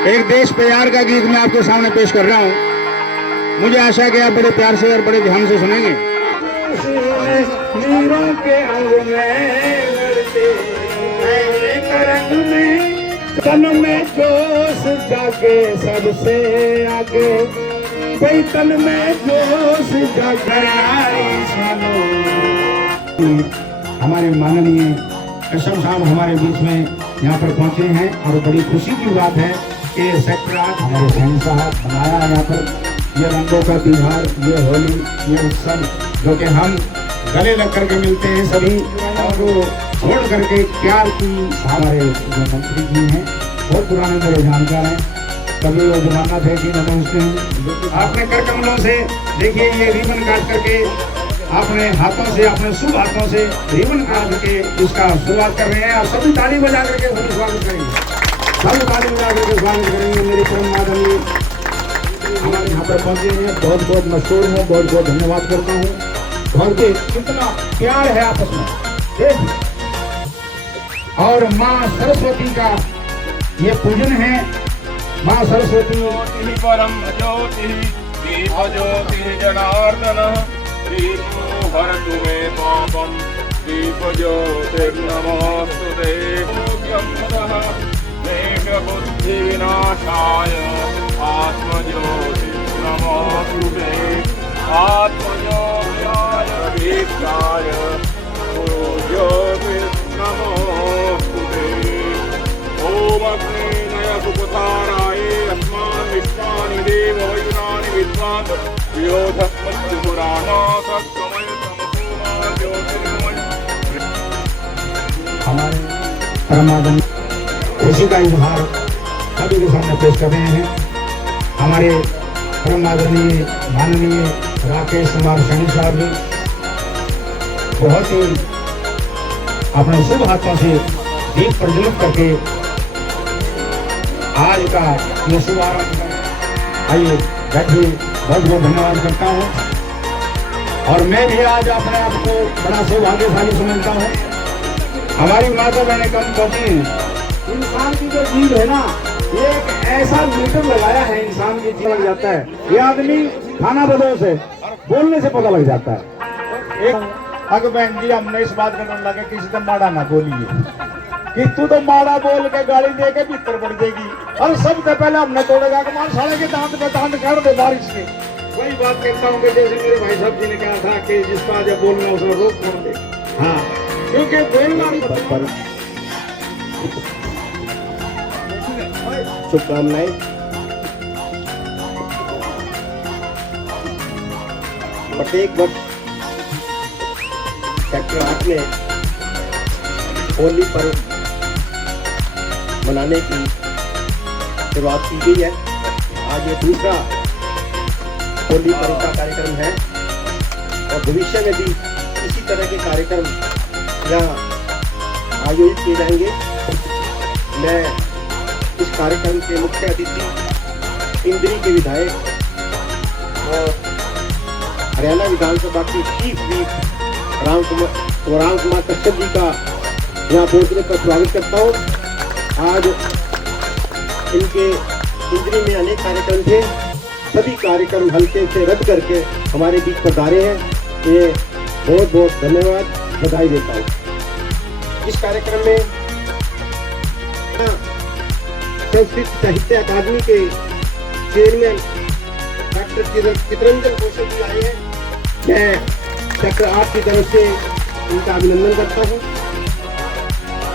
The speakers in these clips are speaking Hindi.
एक देश प्यार का गीत मैं आपके सामने पेश कर रहा हूँ। मुझे आशा है कि आप बड़े प्यार से और बड़े ध्यान से सुनेंगे। नीरों के अंग में लड़ते रंग में तन में जोश जागे सबसे आगे, कोई तन में जोश जागर आई सुनो। हमारे माननीय कसम साहब हमारे बीच में यहाँ पर पहुँचे हैं और बड़ी खुशी की बात है कि सेक्टर 8 हमारे सैनी साहब बनाया यहाँ पर ये रंगों का त्योहार, ये होली, ये उत्सव जो कि हम गले लग करके मिलते हैं सभी और छोड़ करके प्यार की। हमारे जो मंत्री जी हैं बहुत पुराने मेरे जानकार हैं, कभी वो जमाना थे कि नमस्ते आपने कर कमलों से देखिए ये रिबन काट करके अपने हाथों से, अपने शुभ हाथों से रिबन काट के इसका शुरुआत कर रहे हैं और सभी ताली बजा करके सभी स्वागत करेंगे, सभी ताली बजा करके स्वागत करेंगे। मेरी परम आदरणीय हमारे यहाँ पर पहुँचे हैं, बहुत बहुत मशहूर हूँ, बहुत बहुत धन्यवाद करता हूँ। और के कितना प्यार है आपस में। और माँ सरस्वती का ये पूजन है। माँ सरस्वती परम ज्योति दीप ज्योति जनार्दन दीपो हरतु मे पापम दीप ज्योतिर्नमोस्तुते योग्यं मेघ बुद्धि विनाशाय आत्मज्योति नमोस्तुते आत्मज्योत्याय विद्याय ज्योति नमोस्तुते। ओम अग्निनय सुपथाराय अस्मान् विश्वानि देव वैनानि विद्वान् हमारे परमात्मा खुशी का इजहार सभी के सामने पेश कर रहे हैं। हमारे परम आदरणीय माननीय राकेश कुमार सैनी साहब जी बहुत ही अपने शुभ हाथों से दीप प्रज्वलित करके आज का ये शुभारंभ है। आइए बैठिए, बहुत बहुत धन्यवाद करता हूँ। और मैं भी आज अपने आप को बड़ा सौभाग्यशाली समझता हूँ। हमारी माता बहने कम पहुंची हैं। इंसान की जो जीव है ना, ये एक ऐसा मीटर लगाया है इंसान की जीव लग जाता है। ये आदमी खाना बदोश है, बोलने से पता लग जाता है। एक बहन जी हमने इस बात करने लगे किसी से माड़ा ना बोलिए कि तू तो माड़ा बोल के गाली दे के भीतर पड़ जाएगी। और सबसे पहले हमने तोड़ेगा कि मार साले के दांत पे दांत कर दे बारिश के। वही बात कहता हूँ कि जैसे मेरे भाई साहब जी ने कहा था कि जिसका जब बोलना उसे रोक कर दे। हाँ, क्योंकि बोलना शुभकामनाएं। प्रत्येक वर्ष सेक्टर 8 में होली पर्व मनाने की शुरुआत की गई है। आज ये दूसरा होली पर्व का कार्यक्रम है और भविष्य में भी इसी तरह के कार्यक्रम यहाँ आयोजित किए जाएंगे। मैं इस कार्यक्रम के मुख्य अतिथि इंद्री के विधायक और हरियाणा विधानसभा के चीफ व्हिप राम कुमार कश्यप जी का यहाँ पहुँचने पर स्वागत करता हूँ। आज इनके इंद्री में अनेक कार्यक्रम थे, सभी कार्यक्रम हल्के से रद्द करके हमारे बीच पधारे हैं। ये बहुत बहुत धन्यवाद, बधाई देता हूँ। इस कार्यक्रम में संस्कृत साहित्य अकादमी के चेयरमैन डॉक्टर चितरंजन कौशल जी आए हैं। मैं सेक्टर 8 की तरफ से उनका अभिनंदन करता हूँ।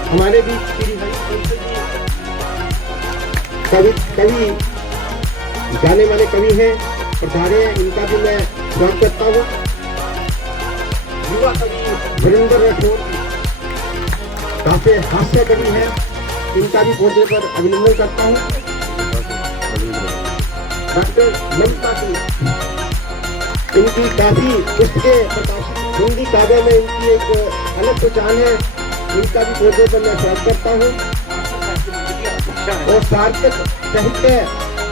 हमारे बीच श्री हरिवंश जी कवि जाने वाले कवि हैं, पधारे हैं, इनका भी मैं स्वागत करता हूँ। युवा कवि वीरेंद्र राठौर काफी हास्य कवि हैं, इनका भी पहुंचने पर अभिनंदन करता हूँ। डॉक्टर ममता जी, इनकी काफी पुस्तकें प्रकाशित हिंदी काव्य में इनकी एक अलग पहचान है, इनका भी पहुंचने पर मैं स्वागत करता हूँ। और सार्थक साहित्य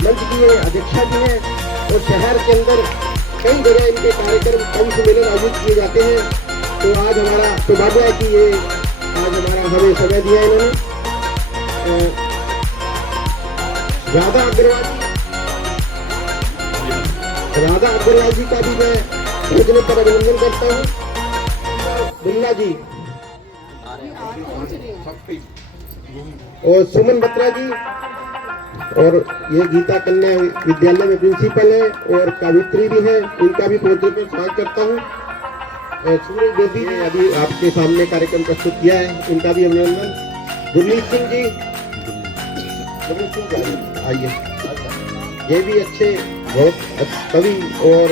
मंच की ये अध्यक्षा भी हैं और शहर के अंदर कई जगह इनके कार्यक्रम कवि सम्मेलन आयोजित किए जाते हैं। तो आज हमारा सौभाग्य है कि ये आज हमारा हमें समय दिया इन्होंने। राधा अग्रवाल जी का भी मैं भेजने पर अभिनंदन करता हूँ। बिल्ला जी और सुमन बत्रा जी, और ये गीता कन्या विद्यालय में प्रिंसिपल है और कावित्री भी है, इनका भी पोते पे स्वागत करता हूँ। सूरज बेदी ने अभी आपके सामने कार्यक्रम प्रस्तुत किया है, इनका भी अभिनंदन। गुरमीत सिंह जी आइए, ये भी अच्छे बहुत कवि और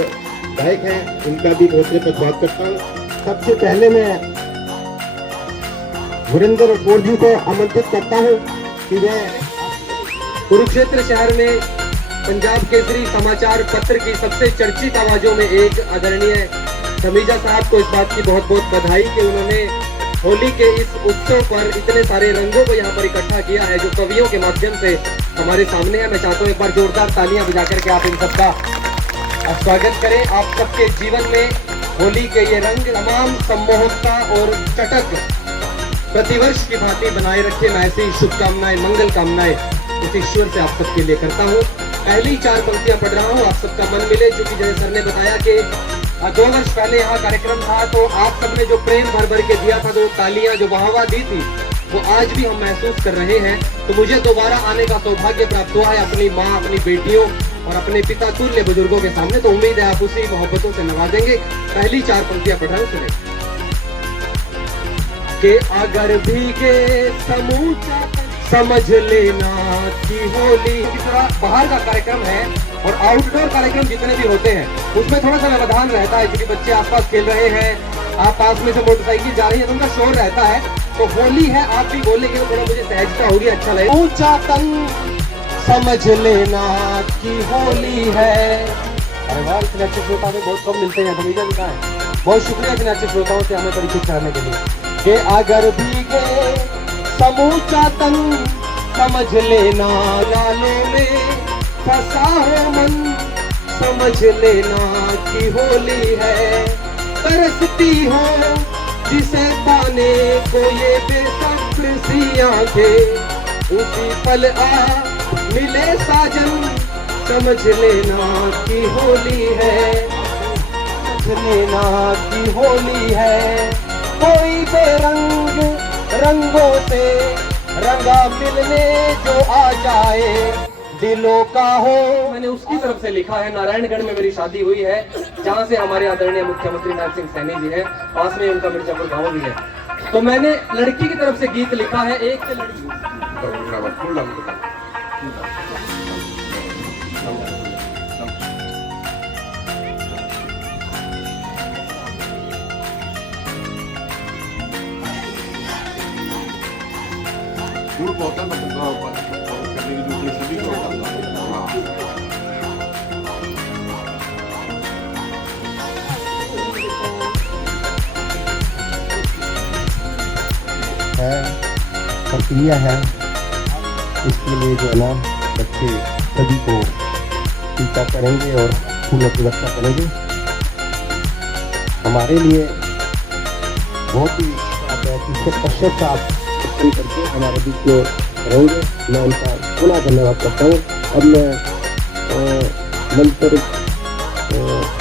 गायक हैं, इनका भी पोते पे स्वागत करता हूँ। सबसे पहले मैं वीरेंद्र कौर जी को आमंत्रित करता हूँ कि वह कुरुक्षेत्र शहर में पंजाब केसरी समाचार पत्र की सबसे चर्चित आवाजों में एक आदरणीय धमीजा साहब को इस बात की बहुत बहुत बधाई कि उन्होंने होली के इस उत्सव पर इतने सारे रंगों को यहाँ पर इकट्ठा किया है, जो कवियों के माध्यम से हमारे सामने है। मैं चाहता हूँ एक बार जोरदार तालियां बजा करके आप इन सबका स्वागत करें। आप सबके जीवन में होली के ये रंग तमाम सम्मोहकता और चटक प्रतिवर्ष की भांति बनाए रखे, मैं ऐसी शुभकामनाएं मंगल कामनाएं उस ईश्वर से आप सबके लिए करता हूँ। पहली 4 पंक्तियां पढ़ रहा हूँ, आप सबका मन मिले, क्योंकि जैसे सर ने बताया कि 2 वर्ष पहले यहाँ कार्यक्रम था, तो आप सबने जो प्रेम भर भर के दिया था, जो तालियां जो वाहवा दी थी, वो आज भी हम महसूस कर रहे हैं। तो मुझे दोबारा आने का सौभाग्य प्राप्त हुआ है अपनी माँ, अपनी बेटियों और अपने पिता तुल्य बुजुर्गों के सामने। तो उम्मीद है आप उसी मोहब्बतों से नवाजेंगे। पहली 4 पंक्तियां पढ़ रहा हूँ, सुने कि अगर भीगे समूचा समझ लेना कि होली की तरह बाहर का कार्यक्रम है और आउटडोर कार्यक्रम जितने भी होते हैं उसमें थोड़ा सा व्यवधान रहता है, क्योंकि बच्चे आसपास खेल रहे हैं, आप पास में से मोटरसाइकिल जा रही है तो उनका शोर रहता है। तो होली है, आप भी बोलेंगे तो थोड़ा मुझे सहजता होगी, अच्छा लगेगा। ऊंचा तन समझ लेना कि होली है। अरे वाह, इतने अच्छे श्रोता में बहुत कम मिलते हैं, धमीजा जी कहाँ है? बहुत शुक्रिया इतने अच्छे श्रोताओं से हमें परिचित कराने के लिए। कि अगर भीगे समूचा तन समझ लेना, लालों में फंसा हो मन समझ लेना कि होली है। तरसती हो जिसे पाने को ये बेसब्र सी आंखें, उसी पल आ मिले साजन समझ लेना कि होली है। समझ लेना कि होली है। कोई बेरंग रंगों से रंगा मिलने जो आ जाए, दिलों का हो। मैंने उसकी तरफ से लिखा है, नारायणगढ़ में मेरी शादी हुई है, जहाँ से हमारे आदरणीय मुख्यमंत्री नाथ सिंह सैनी जी हैं, पास में उनका मिर्जापुर गाँव भी है। तो मैंने लड़की की तरफ से गीत लिखा है, एक से लड़की है, प्रक्रिया है। इसके लिए जो है ना बच्चे सभी को टीका करेंगे और पूर्ण व्यवस्था करेंगे। हमारे लिए बहुत ही पश्चात आप करके हमारे बीच में रहेंगे। मैं उनका पुनः धन्यवाद करता हूँ। अब मैं मंच पर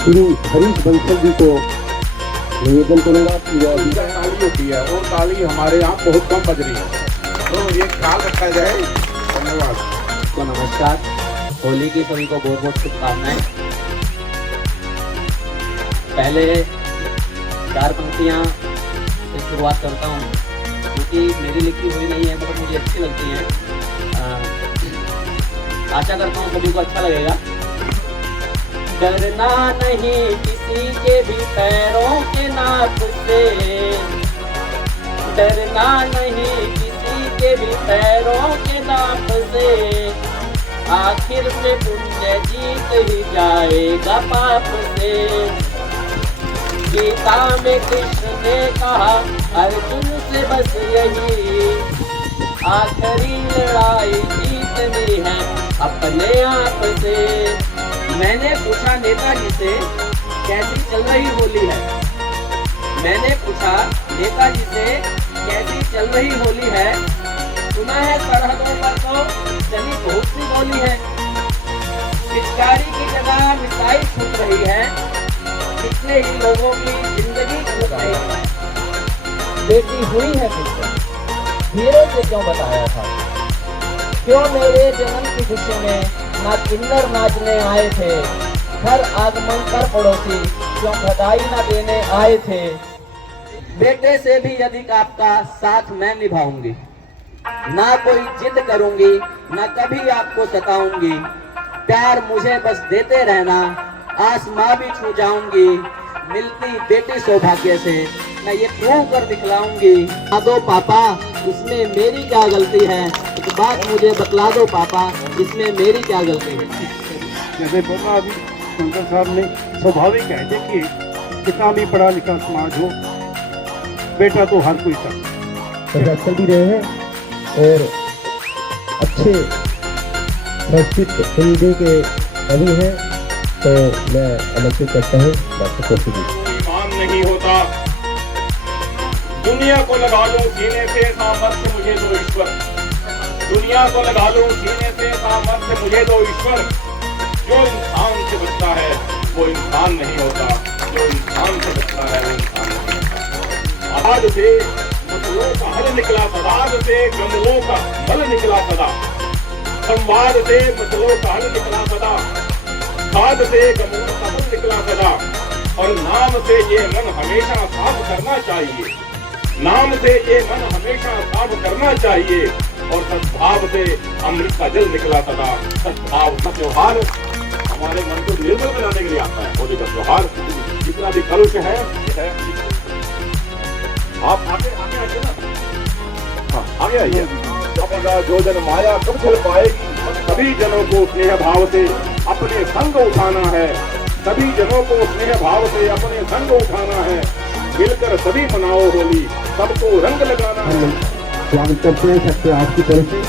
श्री हरीश बंसल जी को निवेदन करूँगा कि वह ताली होती है और ताली हमारे यहाँ बहुत कम बज रही है, तो ये ख्याल रखा जाए। धन्यवाद। तो नमस्कार, होली की सभी को बहुत बहुत शुभकामनाएं। पहले 4 पंक्तियाँ से शुरुआत करता हूँ, क्योंकि मेरी लिखी हुई नहीं है, मतलब मुझे अच्छी लगती है। आशा करता हूँ सभी को अच्छा लगेगा। डरना नहीं किसी के भी पैरों के नाप से, डरना नहीं किसी के भी पैरों के नाप से, आखिर में पुण्य जीत ही जाएगा पाप से। गीता में कृष्ण ने कहा अर्जुन से बस यही, आखिरी लड़ाई जीतनी है अपने आप से। मैंने पूछा नेताजी से कैसी चल रही होली है, मैंने पूछा नेताजी से कैसी चल रही होली है। सुना है सरहदों पर तो चली बहुत सी गोली है, पिचकारी की जगह मिसाइल छूट रही है, कितने ही लोगों की जिंदगी छूट रही है। बेटी हुई है फिर धीरे से क्यों बताया था, क्यों मेरे जन्म की खुशी में ना किन्नर नाचने आए थे, हर आगमन पर पड़ोसी क्यों बधाई ना देने आए थे। बेटे से भी अधिक आपका साथ मैं निभाऊंगी, ना कोई जिद करूंगी, ना कभी आपको सताऊंगी, प्यार मुझे बस देते रहना, आसमां भी छू जाऊंगी, मिलती बेटी सौभाग्य से मैं ये प्रूव कर दिखलाऊंगी। बता दो पापा इसमें मेरी क्या गलती है, एक बात मुझे बतला दो पापा इसमें मेरी क्या गलती है। जैसे बोला अभी शंकर साहब ने, स्वाभाविक है। देखिए कितना भी पढ़ा लिखा समाज हो, बेटा तो हर कोई कर चल भी रहे हैं और अच्छे संस्कृत हिंदी के कवि हैं, तो मैं आमंत्रित करता हूँ डॉक्टर कौशिक जी। ईमान नहीं होता, दुनिया को लगा लूं सीने से सामर्थ्य मुझे दो ईश्वर, दुनिया को लगा लूं सीने से सामर्थ्य मुझे दो ईश्वर, जो इंसान से बचता है वो इंसान नहीं होता, जो इंसान से बचता है वो इंसान नहीं होता। आवाज से मसलों का हल निकला सदा, से गमलों का मल निकला सदा, संवाद से मसलों का हल निकला सदा, खाद से गमलों का मल निकला सदा, और नाम से ये मन हमेशा साफ करना चाहिए, नाम से ये मन हमेशा साफ करना चाहिए, और सद्भाव से अमृत का जल निकला सदा। सद्भाव का त्योहार हमारे मन को निर्मल बनाने के लिए आता है। होली का त्योहार जितना भी कलुष है, ये है। आप आगे आगे आइए ना, हाँ आगे आइए। जो जन माया कब चल पाएगी, सभी जनों को स्नेह भाव से अपने संग उठाना है, सभी जनों को स्नेह भाव से अपने संग उठाना है, मिलकर सभी मनाओ होली, सबको रंग लगाना है। स्वागत करते हैं सबसे आपकी तरफ से।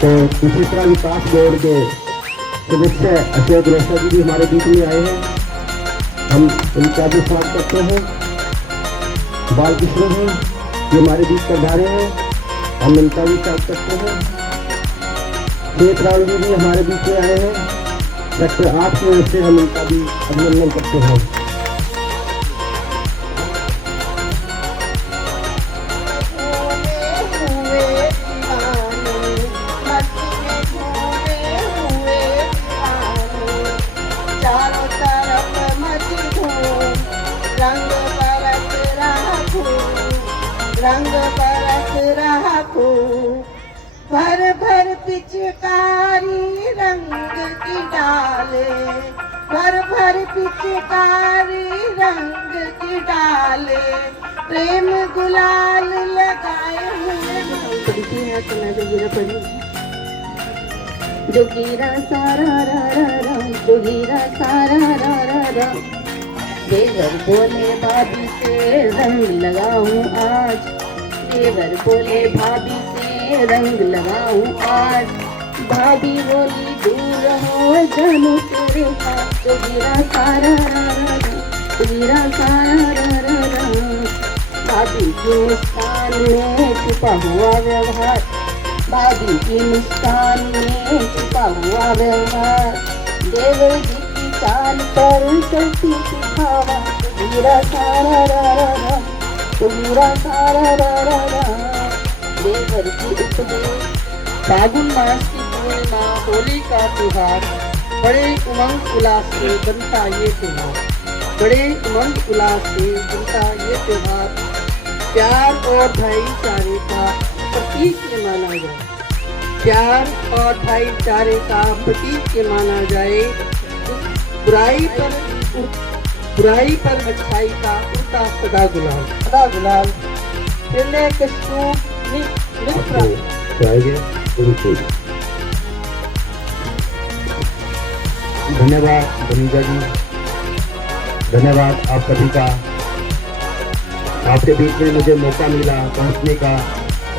तो इसी तरह विकास बोर्ड के सदस्य अशोक रोशा जी भी हमारे बीच में आए हैं, हम उनका भी स्वागत करते हैं। बालकृष्ण जी ये हमारे बीच पधारे हैं, हम उनका भी स्वागत करते हैं। शेख राव जी भी हमारे बीच में आए हैं, सेक्टर 8 की ओर से हम उनका भी अभिनंदन करते हैं। रंग बरस रहा भर भर पिचकारी रंग की डाले, भर भर पिचकारी रंग की डाले, प्रेम गुलाल लगाए हुए। जोगीरा सारा रा रा रा, जोगीरा सारा रा रा रा, देवर बोले भाभी से रंग लगाऊं आज, देवर बोले भाभी से रंग लगाऊं आज, भाभी बोली दूर रहो जानू तेरे साथ, जोगीरा सारा रा रा रा, जोगीरा सारा रा रा रा, भाभी की मुस्कान में छुपा हुआ व्यवहार, भाभी की मुस्कान में छुपा हुआ व्यवहार, देवर जी की चाल पर चलती दिखावा, जोगीरा सारा रा रा रा, जोगीरा सारा रा रा रा, देवर की उपदेश। फागुन मास की पूर्णिमा होली का त्योहार बड़े उमंग उल्लास से बनता ये त्योहार, बड़े उमंग उल्लास से बनता ये त्योहार, प्यार और भाईचारे का प्रतीक ये माना जाए, प्यार और भाईचारे का प्रतीक ये माना जाए, बुराई पर अच्छाई का उल्टा सदा गुलाल, सदा गुलाल। धन्यवाद बनीजा जी, धन्यवाद आप सभी का। आपके बीच में मुझे मौका मिला पहुंचने का,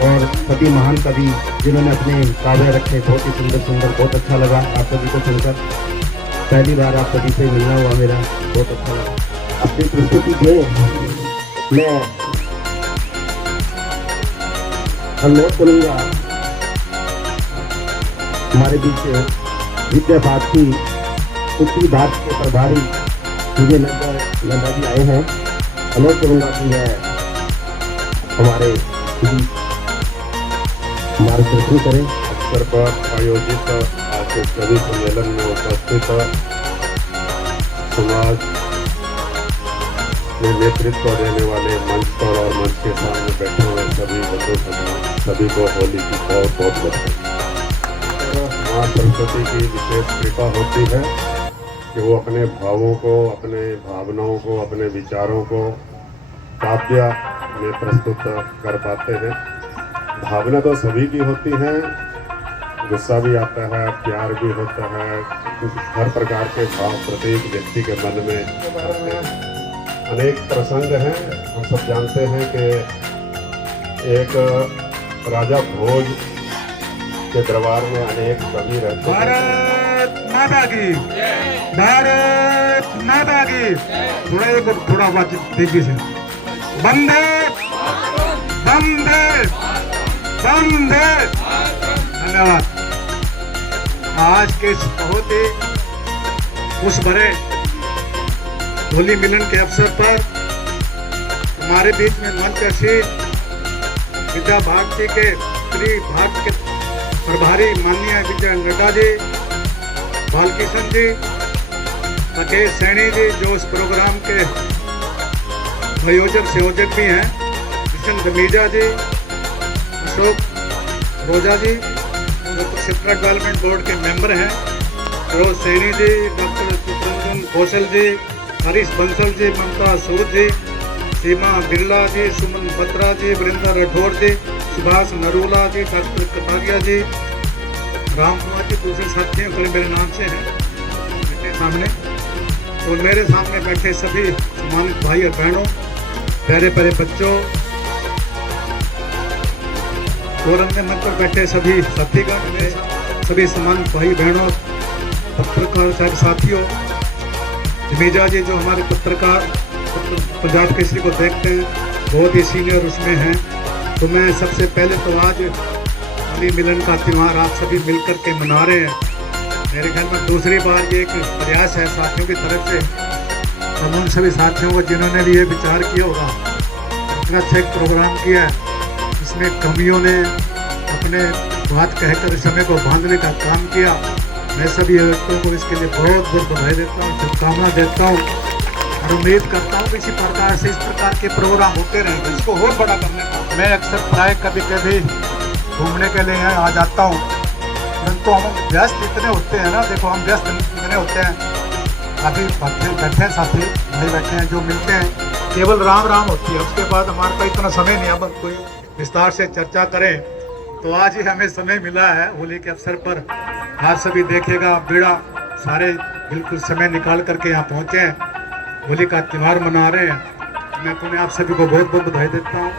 और सभी महान कवि जिन्होंने अपने काव्य रखे, बहुत ही सुंदर सुंदर, बहुत अच्छा लगा आप सभी को सुनकर। पहली बार आप सभी से मिलना हुआ मेरा, बहुत अच्छा लगा। अपनी प्रस्तुति में मैं अनुरोध करूंगा हमारे बीच विद्या भारती उत्तरी भारत के प्रभारी विजय नंदा जी आए हैं। अनुरोध करूंगा कि मैं हमारे मार्गदर्शन करें। अवसर पर आयोजित आज के कवि सम्मेलन में उपस्थित समाज में नेतृत्व देने वाले मंच पर और मंच के सामने बैठे हुए सभी बंधु सभी को होली की बहुत बहुत बधाई। माँ सरस्वती की विशेष कृपा होती है कि वो अपने भावों को, अपने भावनाओं को, अपने विचारों को काव्य में प्रस्तुत कर पाते हैं। भावना तो सभी की होती है, गुस्सा भी आता है, प्यार भी होता है, हर प्रकार के भाव प्रत्येक व्यक्ति के मन में आते हैं। अनेक प्रसंग हैं, हम सब जानते हैं कि एक राजा भोज के दरबार में अनेक कवि रहते हैं। भारत माता की, भारत माता की। थोड़ा आवाज तेजी से। वंदे वंदे वंदे। धन्यवाद। आज के इस बहुत ही खुश भरे होली मिलन के अवसर पर हमारे बीच में मंचशील विद्या भारती के उत्तरी भारत के प्रभारी माननीय विजय नड्डा जी, बालकिशन जी, राकेश सैनी जी जो इस प्रोग्राम के आयोजक संयोजक भी हैं, किशन धमीजा जी, अशोक रोजा जी जो क्षेत्रीय डेवलपमेंट बोर्ड के मेंबर हैं, सरोज सैनी जी, डॉक्टर चित्रंजन कौशल जी, हरीश बंसल जी, ममता सूद जी, सीमा बिरला जी, सुमन बत्रा जी, वरिंदर राठौर जी, सुभाष नरूला जी, डॉक्टर कटारिया जी, राम कुमार जी, दूसरे साथियों को मेरे नाम से हैं मेरे सामने। तो मेरे सामने बैठे सभी सम्मानित भाई और बहनों, प्यारे प्यारे बच्चों, फोरम में मंच पर बैठे सभी साथीगण, सभी सम्मानित भाई बहनों, पत्रकार साथियों, धमीजा जी जो हमारे पत्रकार पंजाब केसरी को देखते हैं, बहुत ही सीनियर उसमें हैं। तो मैं सबसे पहले तो आज होली मिलन का त्यौहार आप सभी मिलकर के मना रहे हैं। मेरे ख्याल में दूसरी बार ये एक प्रयास है साथियों की तरफ से, हम उन सभी साथियों को जिन्होंने भी ये विचार किया होगा, इतना अच्छा एक प्रोग्राम किया है, इसमें कमियों ने अपने बात कहकर समय को बांधने का काम किया। मैं सभी आयोजकों को इसके लिए बहुत बहुत बधाई देता हूँ, शुभकामना देता हूँ और उम्मीद करता हूँ कि इसी प्रकार से इस प्रकार के प्रोग्राम होते रहेंगे, इसको और बड़ा करने का। मैं अक्सर प्राय कभी कभी घूमने के लिए यहाँ आ जाता हूँ, परंतु हम व्यस्त इतने होते हैं ना, देखो हम व्यस्त इतने होते हैं, काफ़ी बैठे हैं साथी भाई बैठे हैं जो मिलते हैं, केवल राम राम होती है, उसके बाद हमारे पास इतना समय नहीं अब कोई विस्तार से चर्चा करें। तो आज ही हमें समय मिला है होली के अवसर पर, आप सभी देखेगा बेड़ा सारे बिल्कुल समय निकाल करके यहाँ पहुँचे हैं, होली का त्यौहार मना रहे हैं। मैं तुम्हें आप सभी को बहुत बहुत बधाई देता हूँ।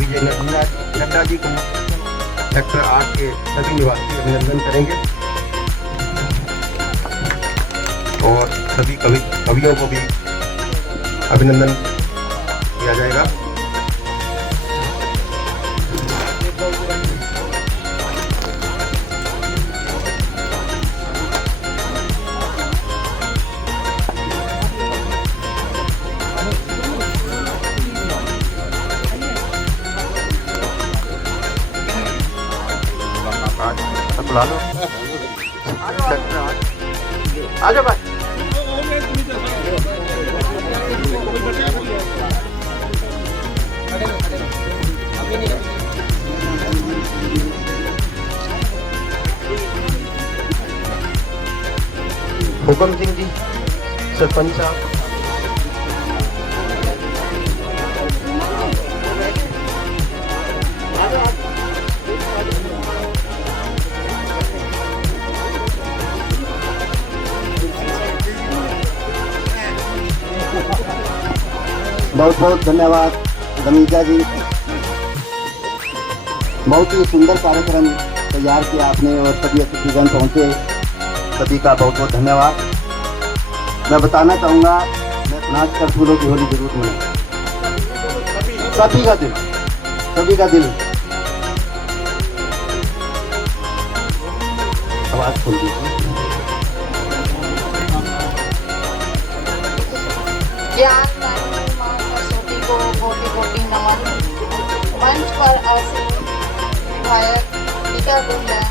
विजय नड्डा जी को सेक्टर 8 के सभी निवासी अभिनंदन करेंगे और सभी कवियों को भी अभिनंदन किया जाएगा। बुला लो, आ जाओ भाई। हुकम सिंह जी सरपंच साहब, बहुत बहुत धन्यवाद रमीजा जी, बहुत ही सुंदर कार्यक्रम तैयार किया आपने और सभी अतिथिगण पहुँचे, सभी का बहुत बहुत धन्यवाद। मैं बताना चाहूँगा नाच कर फूलों की होली जरूर मनाएं, सभी का दिल आवाज खोल दीजिए। ज्ञानदायिनी माँ सरस्वती को कोटि कोटि नमन। मंच पर आसीन विधायक टीका गुंजन